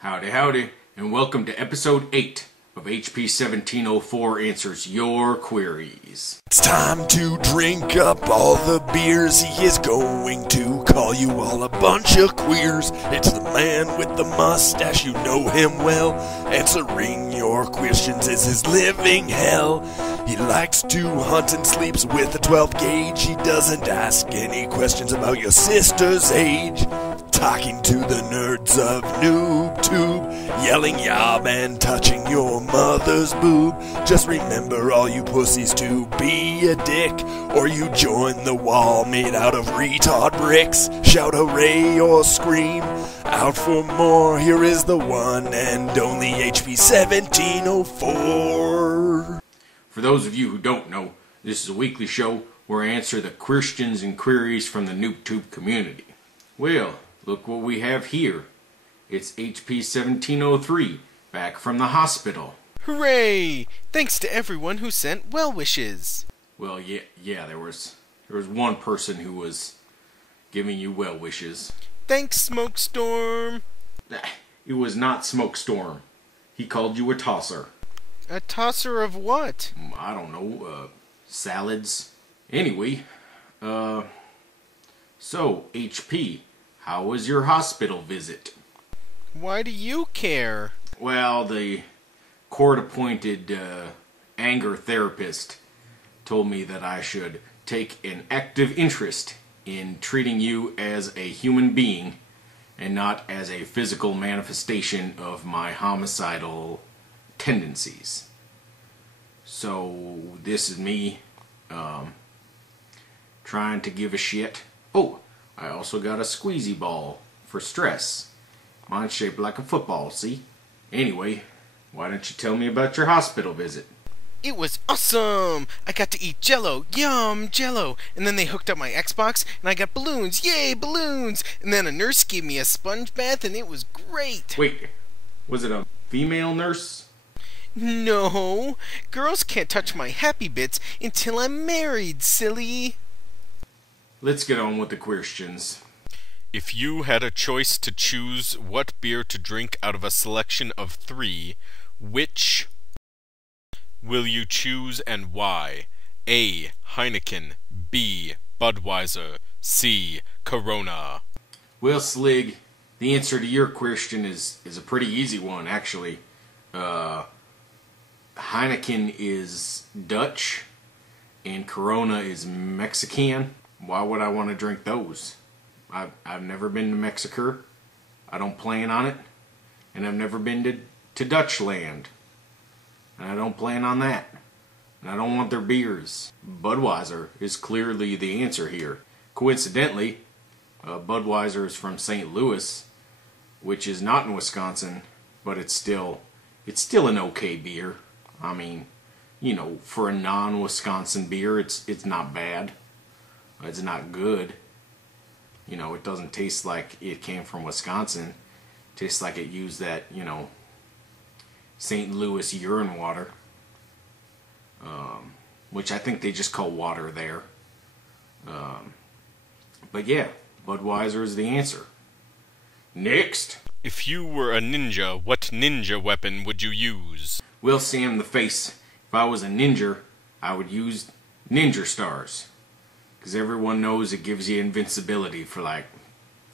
Howdy, howdy, and welcome to episode 8 of hp1704 Answers Your Queries. It's time to drink up all the beers. He is going to call you all a bunch of queers. It's the man with the mustache, you know him well. Answering your questions is his living hell. He likes to hunt and sleeps with a 12 gauge. He doesn't ask any questions about your sister's age. Talking to the nerds of NoobTube, yelling yob and touching your mother's boob. Just remember, all you pussies, to be a dick, or you join the wall made out of retard bricks. Shout hooray or scream out for more. Here is the one and only hp1704. For those of you who don't know, this is a weekly show where I answer the questions and queries from the NoobTube community. Well, look what we have here. It's hp1703, back from the hospital. Hooray! Thanks to everyone who sent well wishes. Well, yeah, there was one person who was giving you well wishes. Thanks, Smokestorm. It was not Smokestorm. He called you a tosser. A tosser of what? I don't know, salads. Anyway, so, HP, how was your hospital visit? Why do you care? Well, the court-appointed anger therapist told me that I should take an active interest in treating you as a human being and not as a physical manifestation of my homicidal tendencies. So this is me trying to give a shit. Oh, I also got a squeezy ball for stress. Mine's shaped like a football, see? Anyway, why don't you tell me about your hospital visit? It was awesome! I got to eat Jello. Yum, Jello! And then they hooked up my Xbox, and I got balloons. Yay, balloons! And then a nurse gave me a sponge bath, and it was great. Wait, was it a female nurse? No, girls can't touch my happy bits until I'm married, silly. Let's get on with the questions. If you had a choice to choose what beer to drink out of a selection of 3, which will you choose and why? A. Heineken, B. Budweiser, C. Corona. Well, Slig, the answer to your question is a pretty easy one, actually. Heineken is Dutch, and Corona is Mexican. Why would I want to drink those? I've never been to Mexico. I don't plan on it. And I've never been to Dutchland. And I don't plan on that. And I don't want their beers. Budweiser is clearly the answer here. Coincidentally, Budweiser is from St. Louis, which is not in Wisconsin, but it's still an okay beer. I mean, you know, for a non-Wisconsin beer, it's not bad. It's not good. You know, it doesn't taste like it came from Wisconsin. It tastes like it used that, you know, St. Louis urine water. Which I think they just call water there. But yeah, Budweiser is the answer. Next! If you were a ninja, what ninja weapon would you use? Well, samtheface, if I was a ninja, I would use ninja stars. Because everyone knows it gives you invincibility for like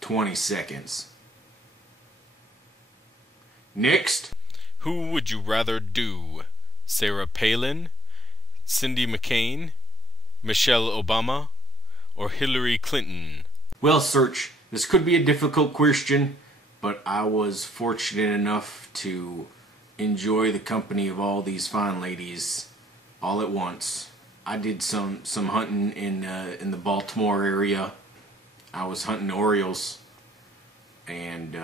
20 seconds. Next. Who would you rather do? Sarah Palin, Cindy McCain, Michelle Obama, or Hillary Clinton? Well, Sirch, this could be a difficult question, but I was fortunate enough to enjoy the company of all these fine ladies all at once. I did some hunting in the Baltimore area. I was hunting Orioles, and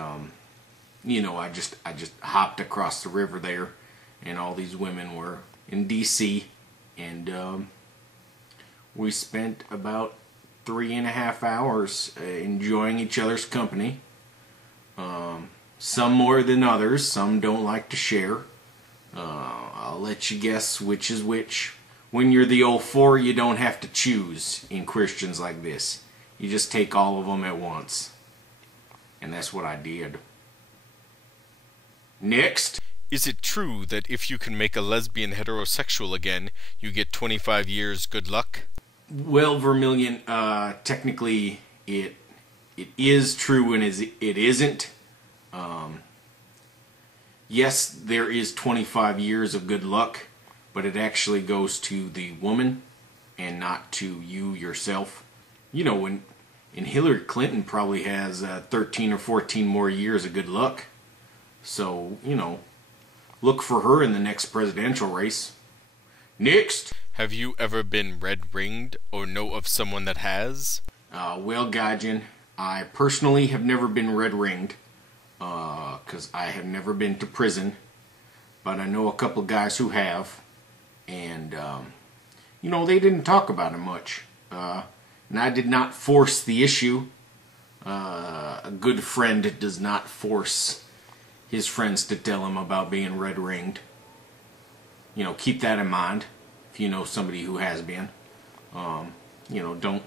you know, I just hopped across the river there, and all these women were in D.C. and we spent about 3.5 hours enjoying each other's company. Some more than others. Some don't like to share. I'll let you guess which is which. When you're the 04, you don't have to choose in questions like this. You just take all of them at once. And that's what I did. Next. Is it true that if you can make a lesbian heterosexual again, you get 25 years good luck? Well, Vermillion, technically it is true and it isn't. Yes, there is 25 years of good luck, but it actually goes to the woman and not to you yourself. You know, and Hillary Clinton probably has 13 or 14 more years of good luck. So, you know, look for her in the next presidential race. Next. Have you ever been red-ringed or know of someone that has? Well, Gaijin, I personally have never been red-ringed, because I have never been to prison, but I know a couple guys who have, and, you know, they didn't talk about it much, and I did not force the issue. A good friend does not force his friends to tell him about being red-ringed. You know, keep that in mind if you know somebody who has been. You know, don't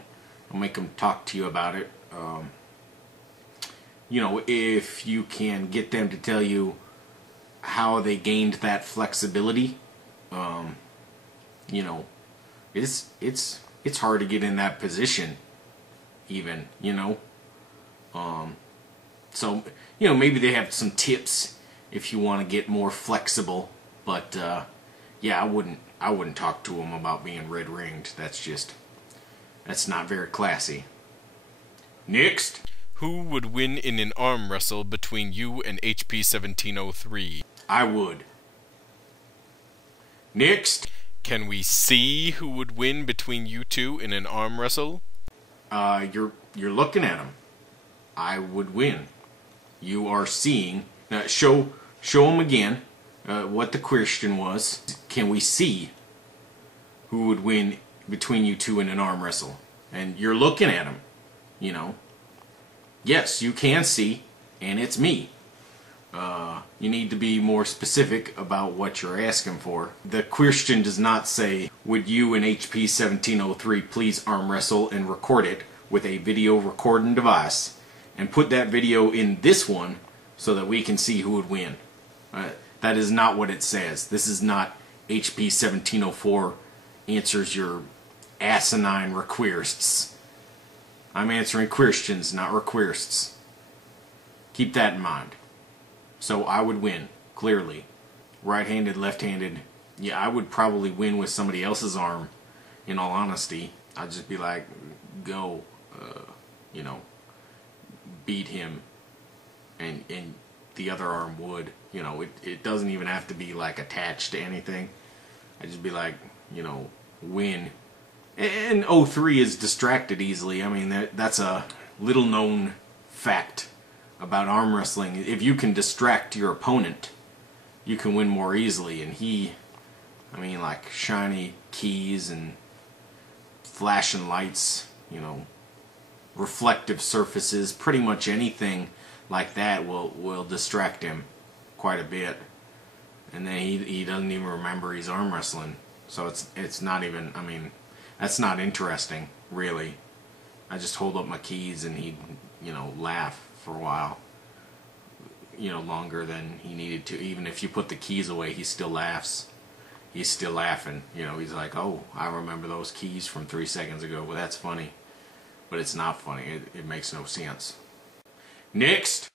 make them talk to you about it. You know, if you can get them to tell you how they gained that flexibility, you know, it's hard to get in that position, even, you know. So, you know, maybe they have some tips if you want to get more flexible, but yeah, I wouldn't talk to them about being red-ringed. That's not very classy. Next. Who would win in an arm wrestle between you and hp1704? I would. Next. Can we see who would win between you two in an arm wrestle? You're looking at him. I would win. You are seeing. Show him again what the question was. Can we see who would win between you two in an arm wrestle? And you're looking at him, you know. Yes, you can see, and it's me. You need to be more specific about what you're asking for. The question does not say, would you and hp1704 please arm wrestle and record it with a video recording device and put that video in this one so that we can see who would win. That is not what it says. This is not hp1704 answers your asinine requests. I'm answering queerstions, not requests. Keep that in mind. So I would win, clearly. Right-handed, left-handed. Yeah, I would probably win with somebody else's arm, in all honesty. I'd just be like, go, you know, beat him. And the other arm would. You know, it doesn't even have to be, like, attached to anything. I'd just be like, you know, win. And 03 is distracted easily. I mean, that's a little-known fact about arm wrestling. If you can distract your opponent, you can win more easily. And I mean, like, shiny keys and flashing lights, you know, reflective surfaces, pretty much anything like that will distract him quite a bit. And then he doesn't even remember he's arm wrestling. So it's not even, I mean, that's not interesting, really. I just hold up my keys and he'd, you know, laugh for a while. You know, longer than he needed to. Even if you put the keys away, he still laughs. He's still laughing. You know, he's like, oh, I remember those keys from 3 seconds ago. Well, that's funny. But it's not funny. It makes no sense. Next.